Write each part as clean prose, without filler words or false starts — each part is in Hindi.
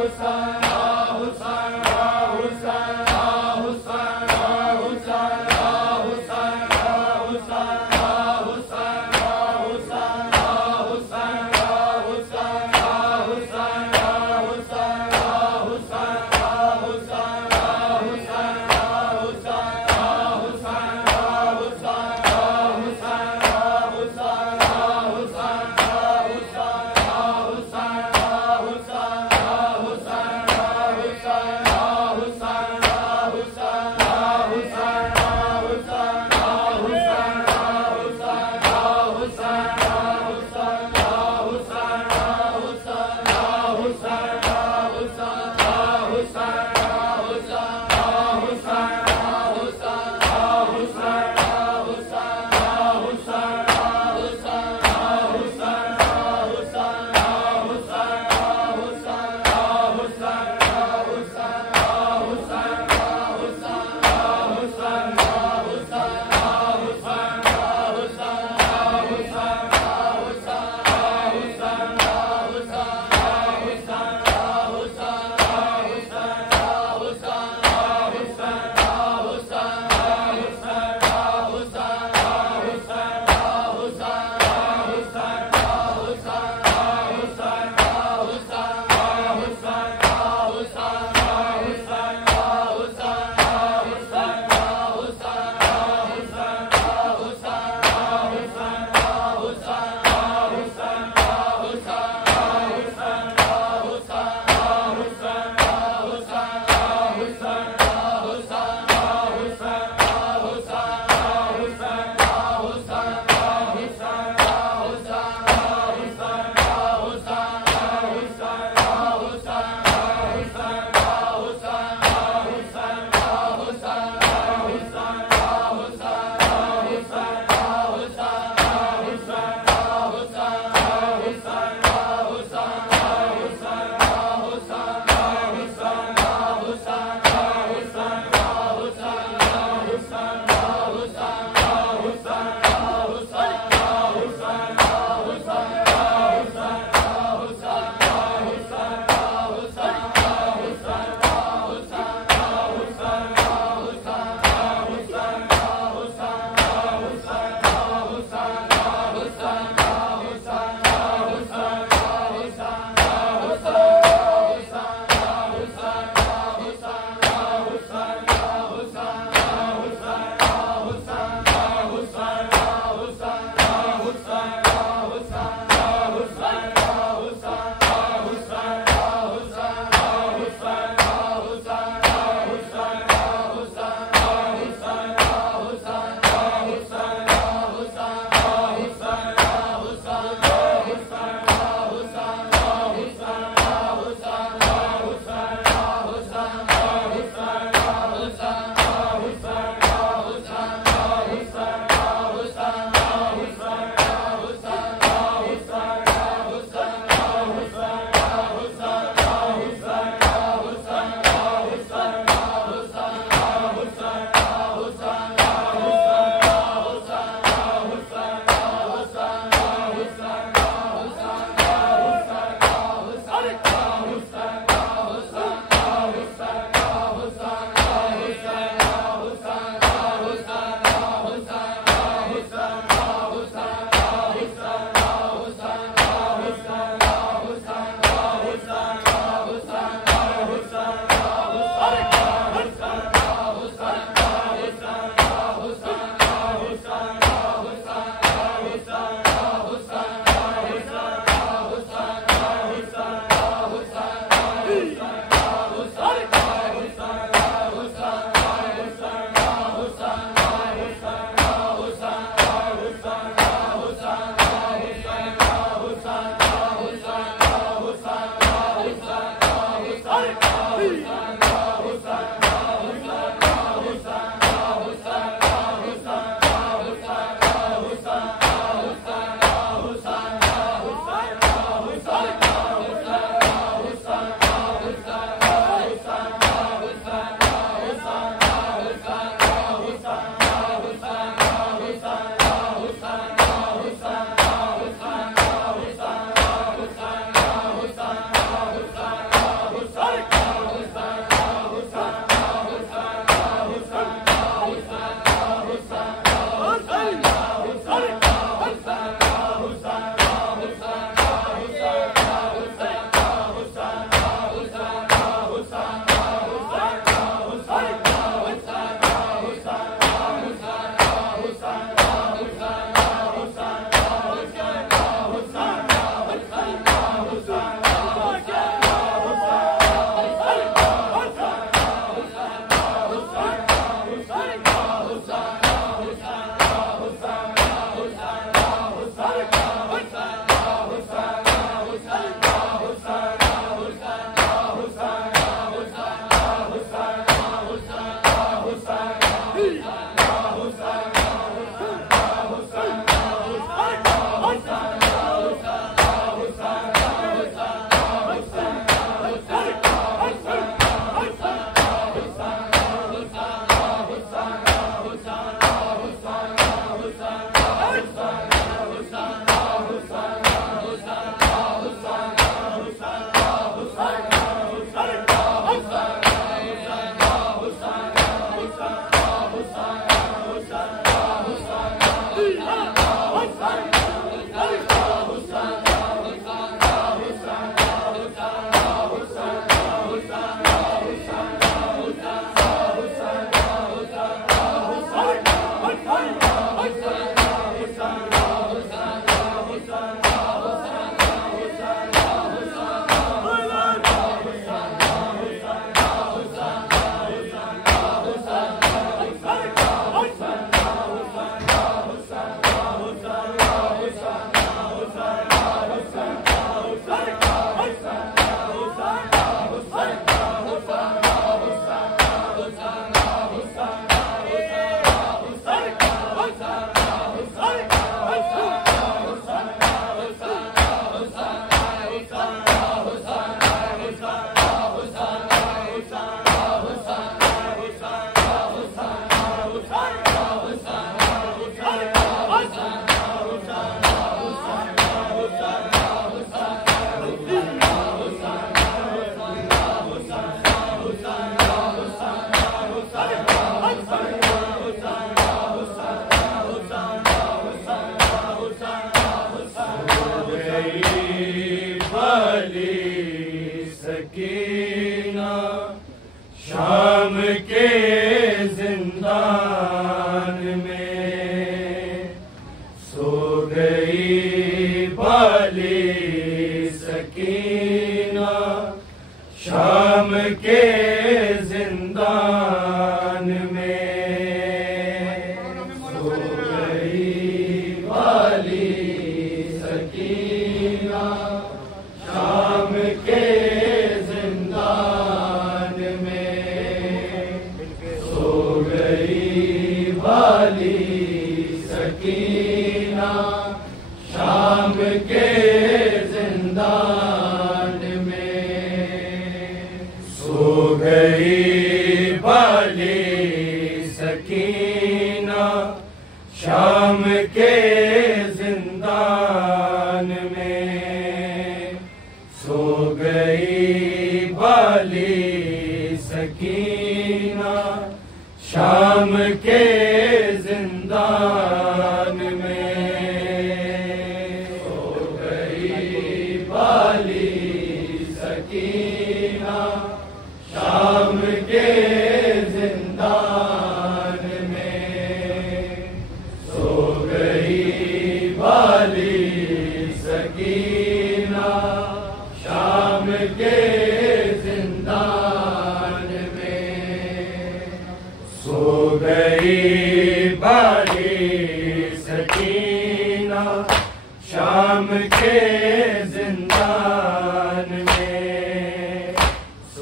Husain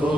सो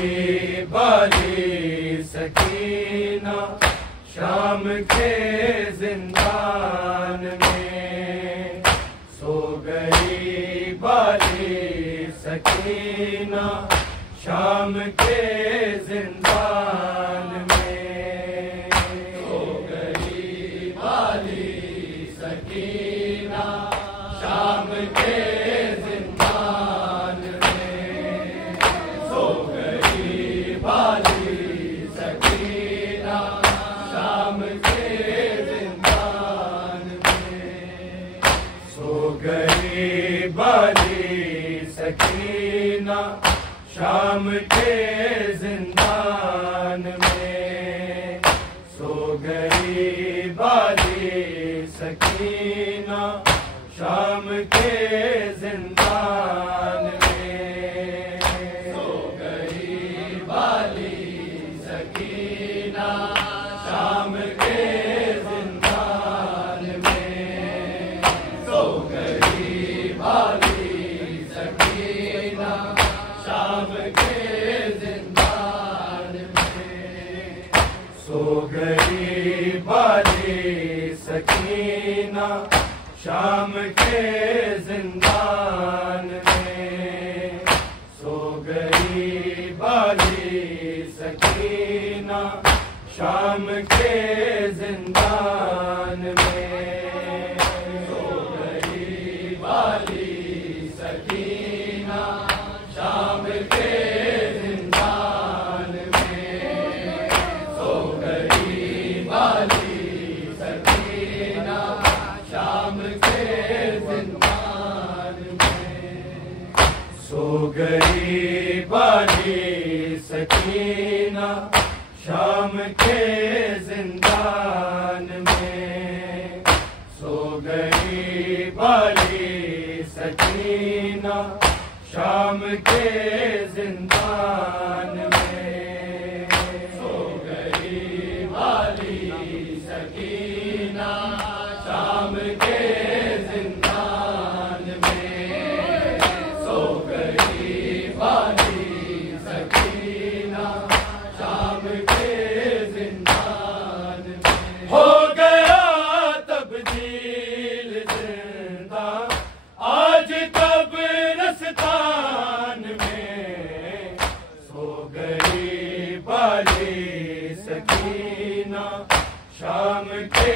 गई बाली सकीना शाम के जिंदान में। सो गई बाली सकीना शाम के जिंदान में। सो गई बाली सकीना शाम के जिंदान में। सो गई बाली सकीना शाम के जिंदान में। सो गई बाली सकीना शाम के जिंदान में। सो गई बाली सकीना शाम के जिंदान में। सो गई बाली सकीना शाम के जिंदान में। सो गई बाली सकीना शाम के जिंदान में। सो गई बाली सकीना शाम के जिंदान में। सो गई बाली सकीना शाम के जिंदान में। सो गई बाली सकीना शाम के जिंदान में। सो गई बाली सकीना शाम के जिंदान में। सो गई बाली सकीना शाम के जिंदान में। सो गई बाली सकीना शाम के जिंदान में। सो गई बाली सकीना शाम के जिंदान में। सो गई बाली सकीना शाम के जिंदान में। हो गया तब्दील जिंदा आज कब्रिस्तान में। सो गई बाली सकीना शाम के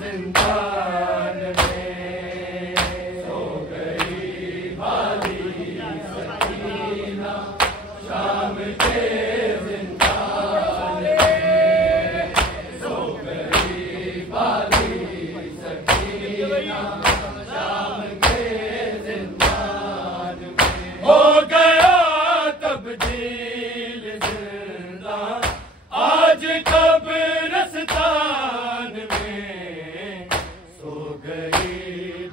जिंदान में। सो गई बाली सकीना शाम के जिंदान में। सो गई बाली सकीना शाम के जिंदान में। हो गया तब्दील जिंदा आज कब्रिस्तान में। सो गई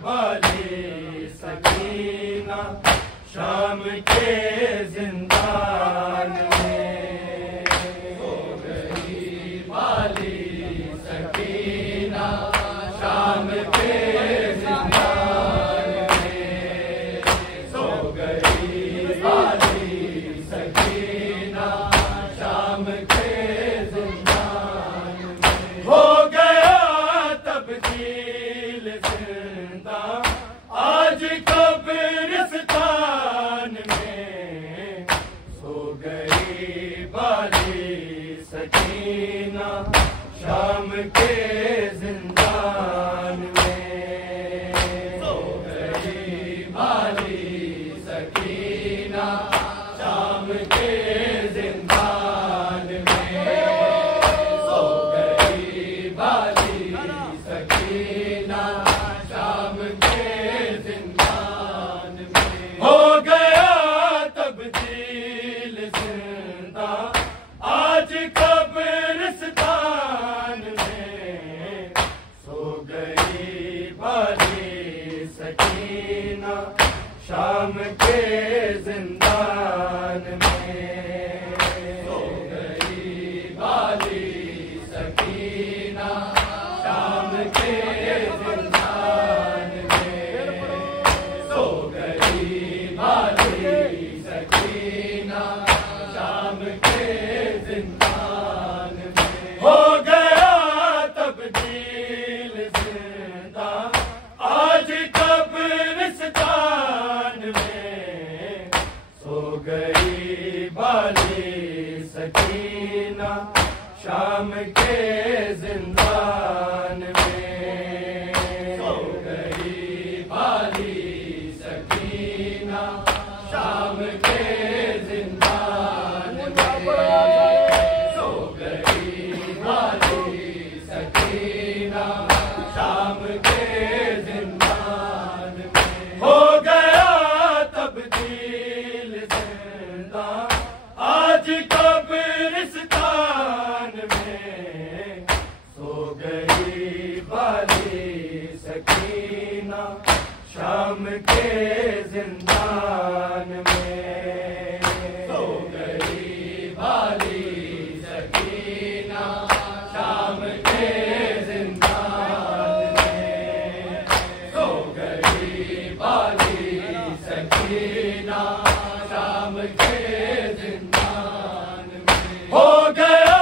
बाली सकीना शाम के जिंदान में। सो गई बाली सकीना शाम के जिंदान में। सो गई बाली सकीना शाम के जिंदान में। हो गया तब्दील जिंदा आज कब्रिस्तान में। सो गई बाली सकीना शाम के जिंदान में। सो गई बाली सकीना शाम के जिंदान में। सो गई बाली सकीना शाम के जिंदान में। हो गया तब्दील जिंदा आज कब्रिस्तान में। सो गई बाली सकीना शाम के जिंदान में। सो गई बाली सकीना शाम के जिंदान में। सो गई बाली सकीना शाम जिंदान में। हो गया तब्दील जिंदा आज कब्रिस्तान में। सो गई बाली सकीना शाम के जिंदान में। सो गई बाली सकीना शाम के जिंदान में। सो गई बाली सकीना शाम के जिंदान में। हो गया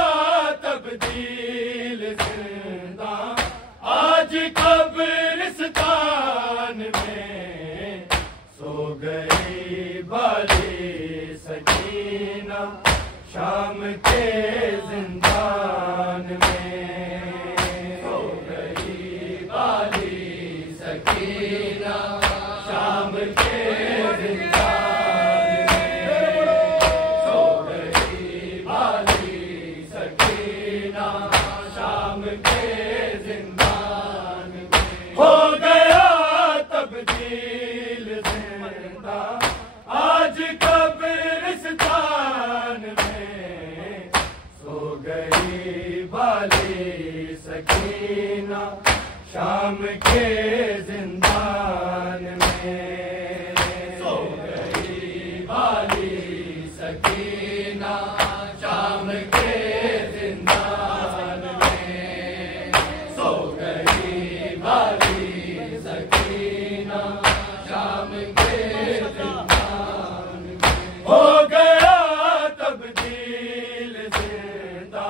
तब्दील जिंदा आज कब्रिस्तान में। सो गई बाली सकीना शाम के जिंदान में। सो गई बाली सकीना शाम के जिंदान में। सो गई बाली सकीना शाम के जिंदान में। हो गया तब्दील जिंदा आज कब्रिस्तान में। सो गई बाली सकीना शाम के जिंदान में। सो गई बाली सकीना शाम के जिंदान में। सो गई बाली सकीना शाम के जिंदान में। हो गया तब्दील जिंदा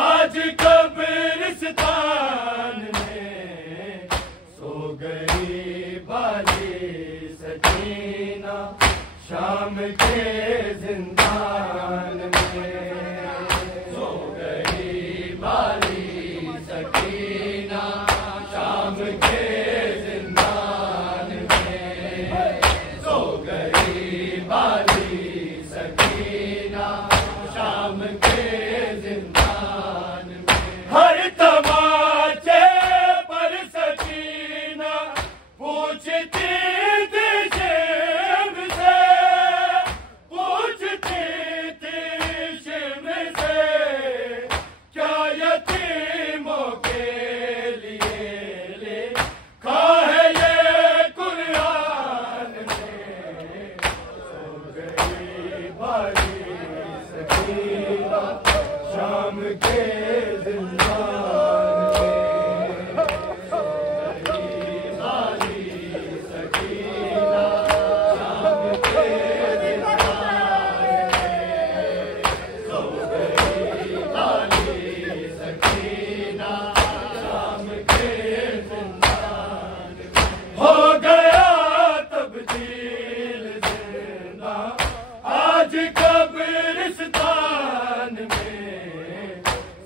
आज कब्रिस्तान में। सो गई बाली सकीना शाम के जिंदान में। सो गई बाली सकीना शाम के जिंदान में। सो गई बाली सकीना शाम के जिंदान में। हर तमाचे पर सकीना पूछती थी शिव से। पूछती थी शिव से क्या यतीमों के लिए लिखा है ये कुरान में। सो गई बाली सकीना शाम के जिंदान में। सो गई बाली सकीना शाम के जिंदान में। सो गई बाली सकीना शाम के जिंदान में। हो गया तब्दील जिंदा आज कब्रिस्तान में।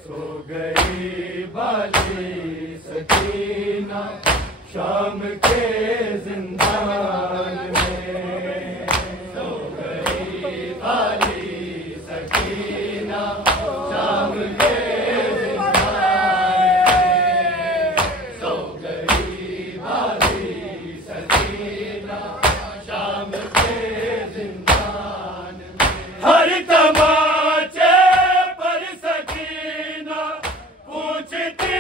सो गई बाली सकीना शाम के जिंदान में। सो गई बाली सकीना शाम के जिंदान में। सो गई बाली सकीना शाम के जिंदान में। हर तमाचे पर सकीना पूछती थी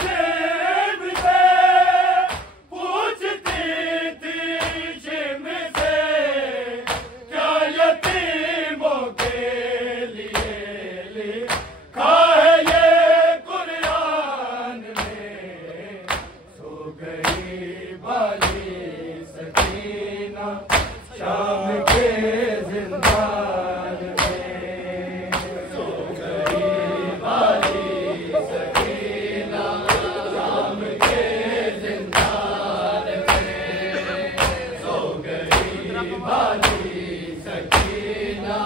शिव से। पूछती थी शिव से क्या यतीमों के लिए लिखा है ये कुरान में। सो गई बाली सकीना शाम के जिंदान में। सो गई बाली सकीना शाम के जिंदान में। सो गई बाली सकीना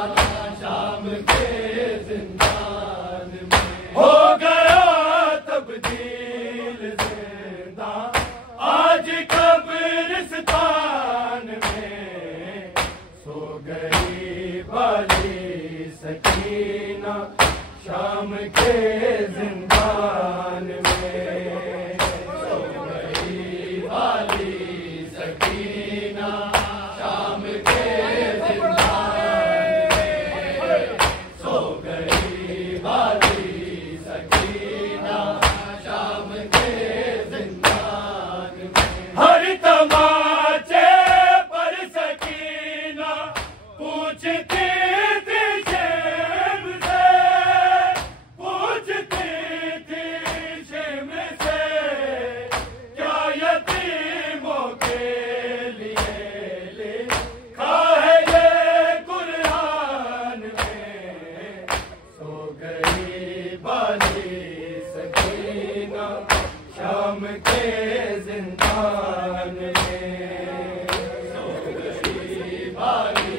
शाम के जिंदान में। हो गया तब्दील जिंदा आज कब्रिस्तान में। सो गई बाली सकीना शाम के जिंदान में। सो गई जिंदान में। सो गई बाली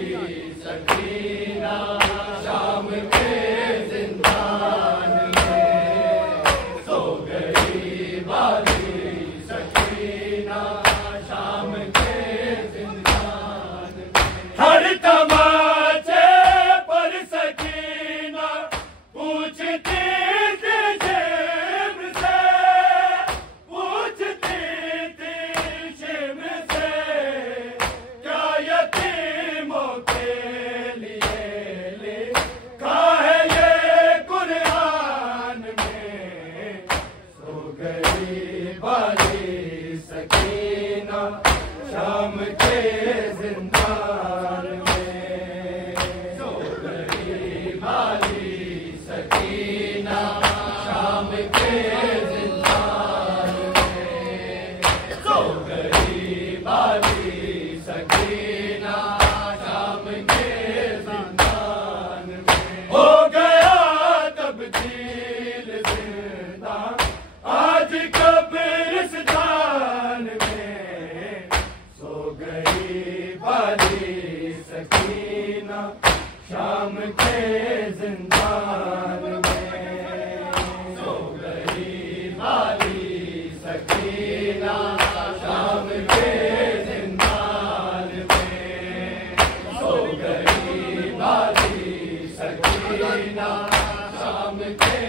सकीना शाम के जिंदान में। सो गई बाली सकीना शाम के जिंदान में। हर तमाचे पर सकीना पूछती शाम के जिंदान में। सो गई बाली सकीना शाम के जिंदान में। सो गई बाली सकीना शाम के जिंदान में। हो गया तब्दील जिंदा आज कब्रिस्तान में। सो गई बाली सकीना शाम के जिंदान में। सो गई बाली सकीना शाम के जिंदान में। सो गई बाली सकीना शाम के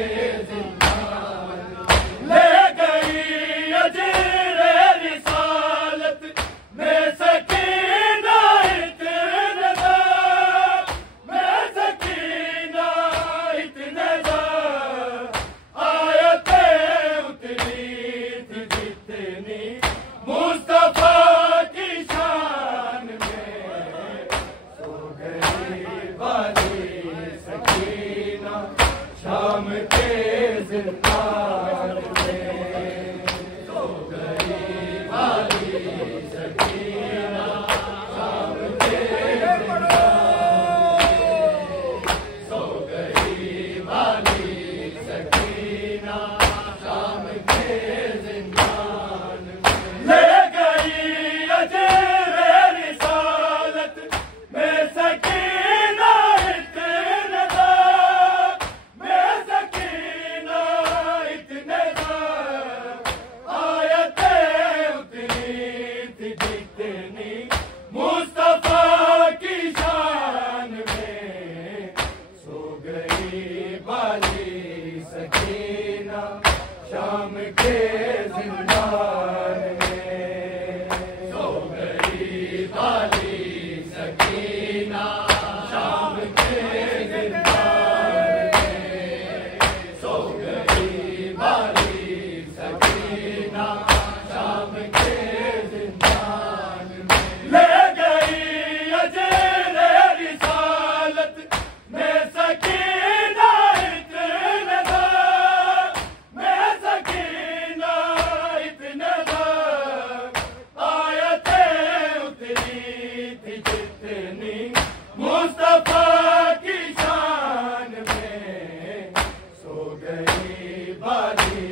जिंदान में। ले गई अजर रिसालत में सकीना इतने में सकीना इतने आयतें उतरी थी जितनी मुस्तफा की शान में। सो गई बाली सकीना शाम के जिंदान में। सो गई बाली सकीना शाम के जिंदान में। सो गई बाली सकीना शाम के जिंदान में। ले गई अजर रिसालत में सकीना इतने में सकीना इतने आयतें उतरी थी जितनी मुस्तफा की शान में। सो गई बाली सकीना शाम के जिंदान में। सो गई बाली सकीना शाम के जिंदान में। सो गई बाली सकीना शाम के जिंदान में। ले गई अजर रिसालत में सकीना इतने में सकीना इतने आयतें उतरी थी जितनी मुस्तफा की शान में। सो गई बाली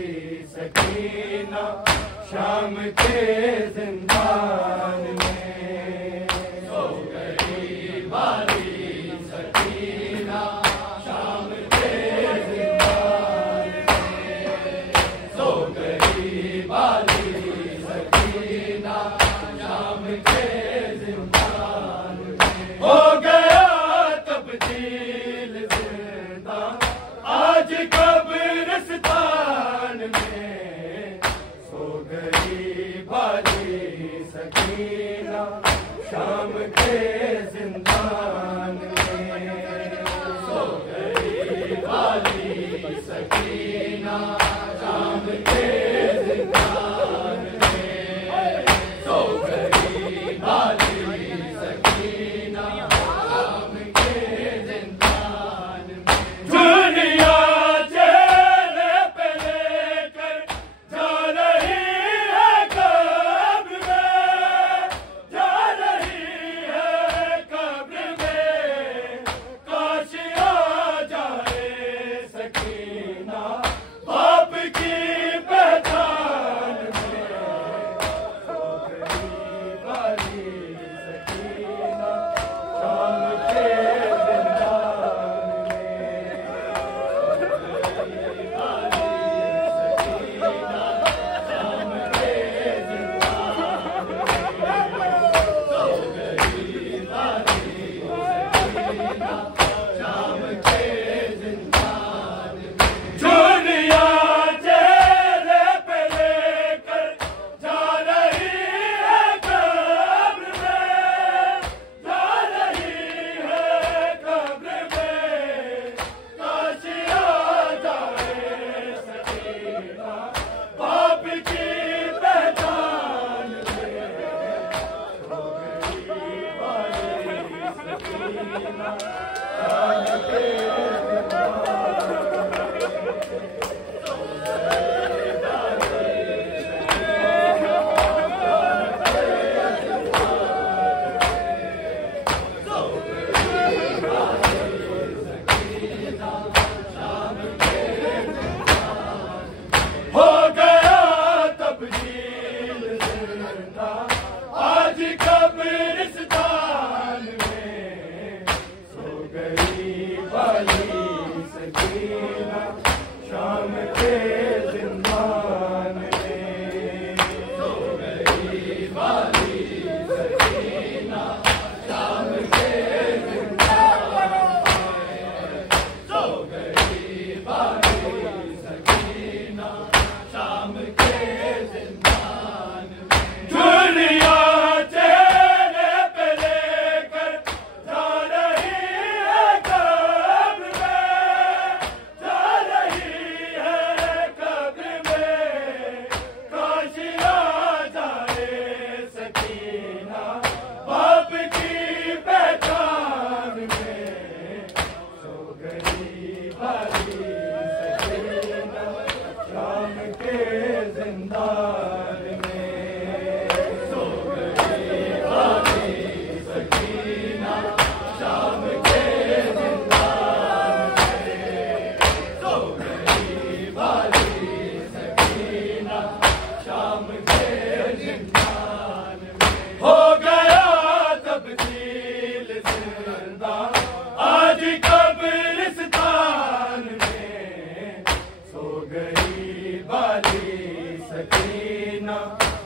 सकीना शाम के जिंदान में। सो गई बाली सकीना शाम के जिंदान में। सो गई बाली सकीना शाम के जिंदान में। हो गया तब्दील जिंदा आज कब्रिस्तान में। सो गई बाली सकीना शाम के जिंदान में। सो गई बाली सकीना शाम के जिंदान में। सो गई बाली सकीना शाम के जिंदान में। दुनिया चेहरे पे लेकर जा रही है कब्र में। जा रही है कब्र में।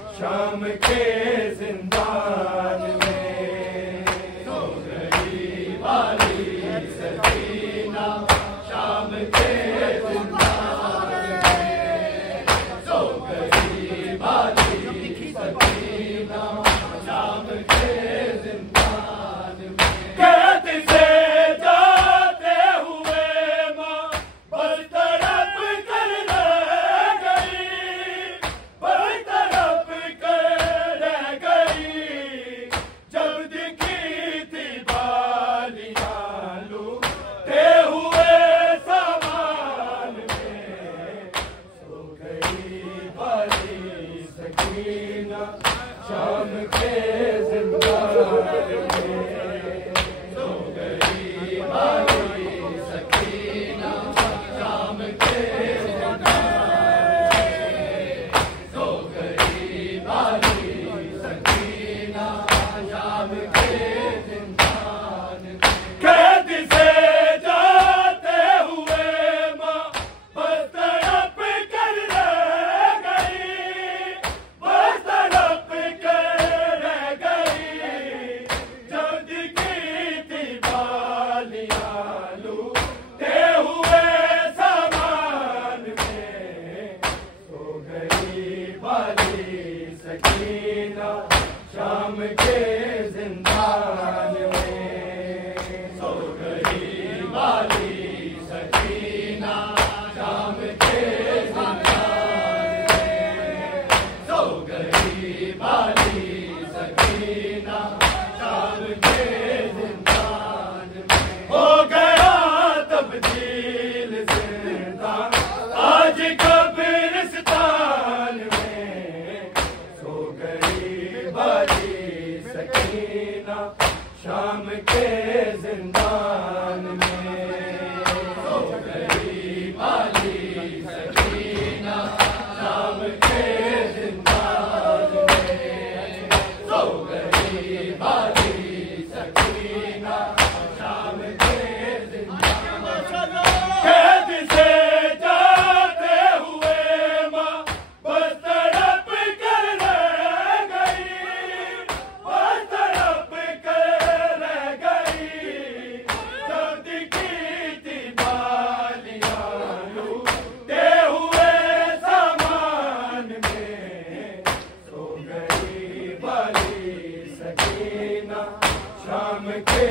शाम के जिंदान में सो गई वाली सकीना, शाम के जिंदान में सो गई वाली सकीना, शाम के जिंदान में। कैद से जाते हुए माँ बस तड़प कर रह गई, बस तड़प कर रह गई। जब दिखी थी बालियाँ लूटे हुए सामान में, सो गई वाली सकीना, शाम के जिंदान में सो गई वाली सकीना, शाम के जिंदान में सो गई वाली सकीना, शाम के जिंदान में। कैद से जाते हुए माँ बस तड़प कर रह गई, बस तड़प कर रह गई। जब दिखी थी बालियाँ लूटे हुए सामान में, सो गई वाली सकीना, शाम के जिंदान में सो गई वाली सकीना, शाम के जिंदान में सो गई वाली सकीना, शाम के जिंदान में। हो गया तब्दील जिंदान आज कब्रिस्तान में, सो गई वाली सकीना, शाम के जिंदान में सो गई वाली सकीना, शाम के जिंदान में सो गई वाली सकीना, शाम के जिंदान में। कैद से जाते हुए माँ बस तड़प कर रह गई, बस तड़प कर रह गई। जब दिखी थी बालियाँ लूटे हुए सामान में, सो गई वाली सकीना, शाम के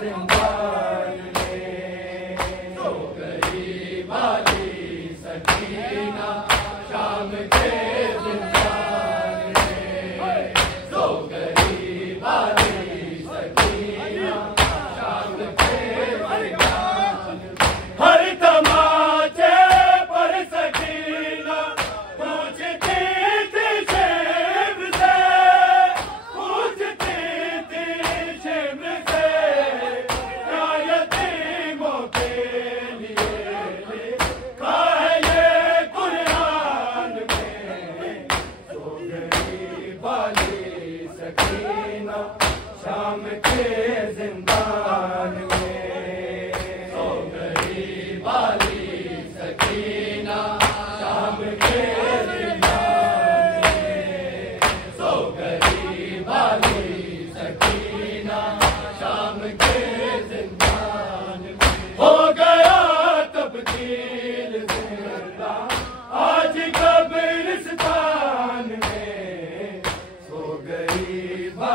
जिंदान में सो गई वाली सकीना, शाम के जिंदान में सो गई वाली सकीना, शाम के जिंदान में। हर तमाचे पर सकीना पूछती थी शिव से, पूछती थी शिव से, क्या यतीमों के लिए लिखा है ये कुरान में। सो गई वाली सकीना, शाम के जिंदान में सो गई वाली सकीना, शाम के जिंदान में सो गई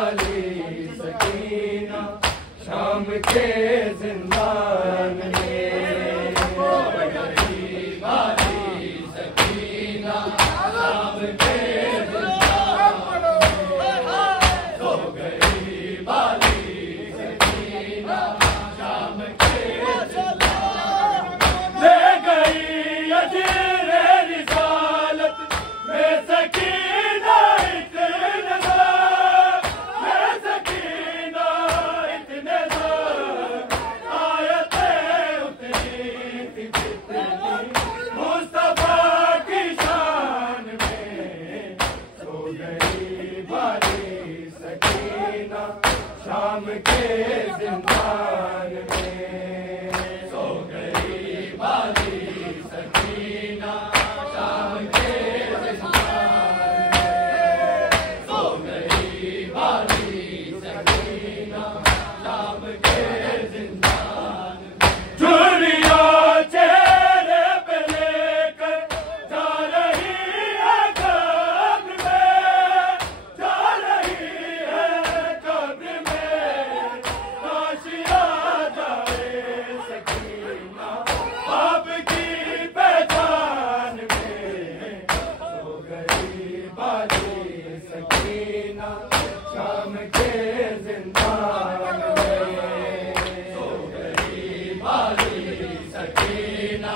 वाली सकीना शाम के जिंदान में। सो गई वाली सकीना शाम के जिंदान में। सो गई वाली सकीना शाम के जिंदान में। ले गई अजरे रिसालत में सकीना इतने ज़र, में सकीना इतने ज़र। आयतें उतरी थी जितनी मुस्तफा की शान में। सो गई वाली सकीना शाम के जिंदान में। सो गई वाली सकीना शाम के जिंदान में। सो गई वाली सकीना शाम के जिंदान में। चुरिया चेहरे पे लेकर जा रही है कब्र में, जा रही है कब्र में। काशिया जाए सकीना आपकी पहचान में। सो गई वाली सकीना शाम के जिंदान में। सो गई वाली सकीना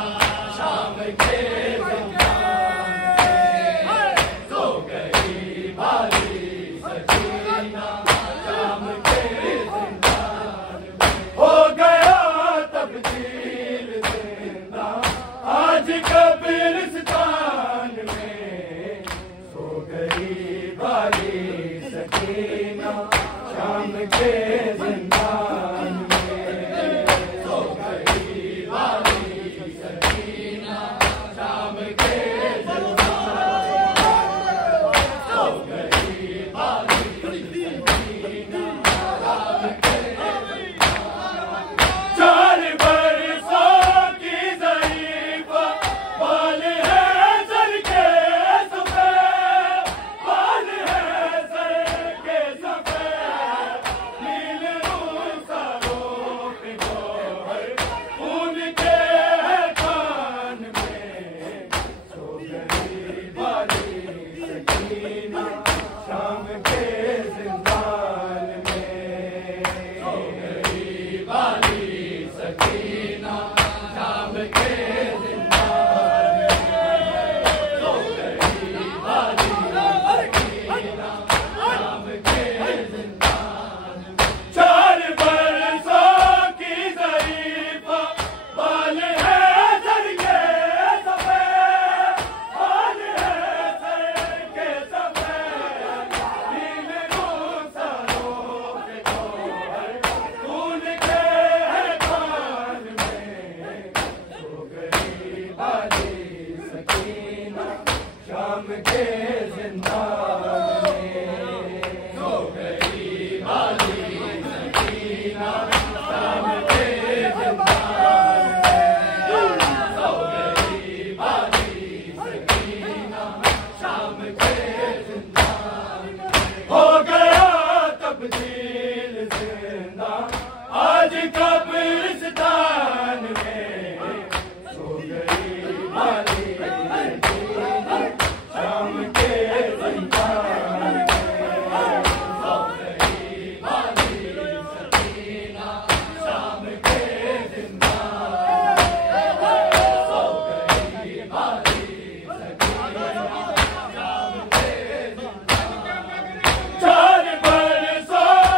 शाम के जिंदान में। सो गई वाली सकीना शाम के जिंदान में। हो गया तब्दील जिंदा आज कब्रिस्तान में। सो गई वाली सकीना शाम के जिंदान में। सो गई वाली सकीना शाम के जिंदान में। सो गई वाली सकीना शाम के जिंदान में। 4 बरसों की ज़रीफ़ा बाल है सर के सफ़ेद, बाल है सर के सफ़ेद। नील रूखसारों पे गौहर खून के है कान में। सो गई वाली सकीना शाम के जिंदान में। सो गई वाली सकीना शाम के जिंदान में। सो गई वाली सकीना शाम के जिंदान में। 4 बरसों की ज़रीफ़ा बाल है सर के सफ़ेद, बाल है सर के सफ़ेद। नील रूखसारों पे गौहर खून के है कान में। सो गई वाली सकीना शाम के जिंदान में। सो गई वाली सकीना शाम के जिंदान में। सो गई वाली सकीना शाम के जिंदान में। हो गया तब्दील जिंदा आज कब्रिस्तान में। सो गई वाली सकीना शाम के जिंदान में। सो गई वाली सकीना शाम के जिंदान में। सो गई वाली सकीना शाम के जिंदान में। 4 बरसों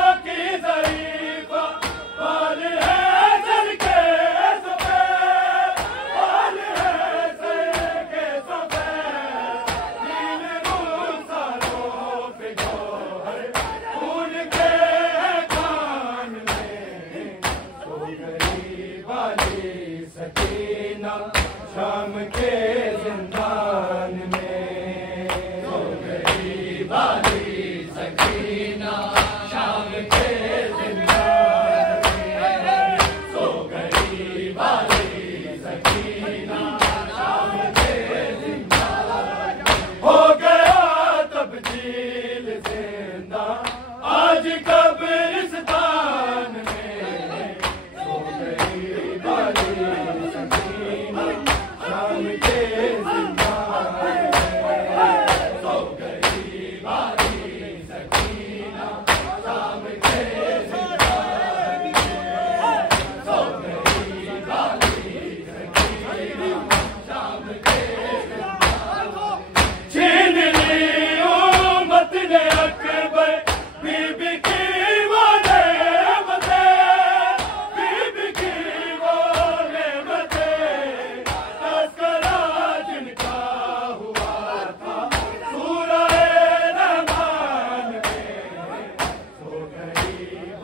आज कब्रिस्तान में सो गई बाली सकीना शाम के ज़िंदान में सो गई बाली सकीना शाम के ज़िंदान में सो गई बाली सकीना शाम के ज़िंदान में छीन ली उम्मत ने अकबर बीबी की वो नेमतें बीबी की वो नेमतें तस्करा जिनका हुआ था सूरह रहमान में सो गई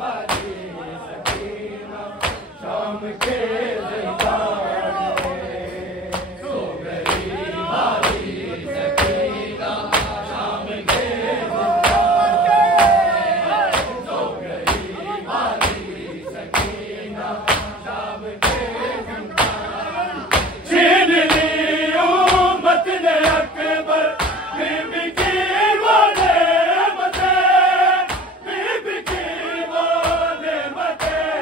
बाली सकीना शाम के ज़िंदान में सो गई बाली सकीना शाम के छीन ली उम्मत ने अकबर बीबी की वो नेमतें बीबी की वो नेमतें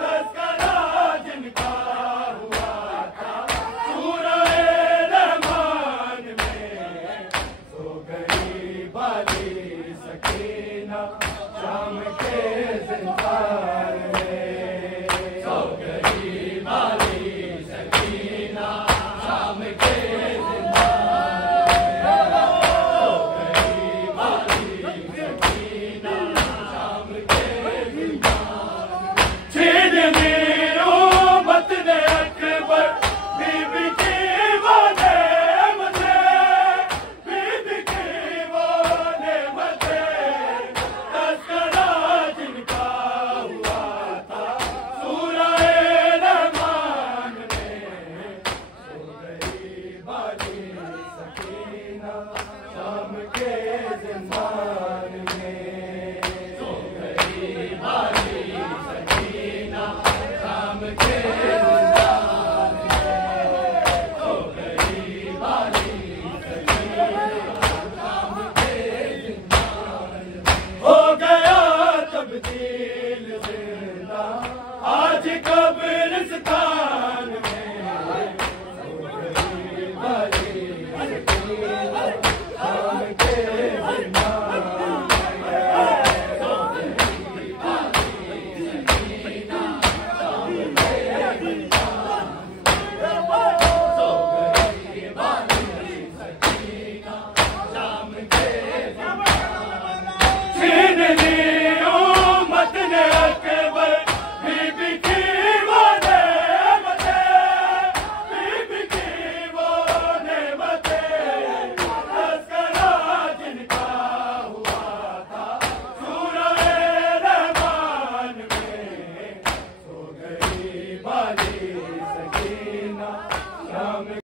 तस्करा जिनका हुआ था सूरह रहमान में सो गई बाली सकीना शाम के ज़िंदान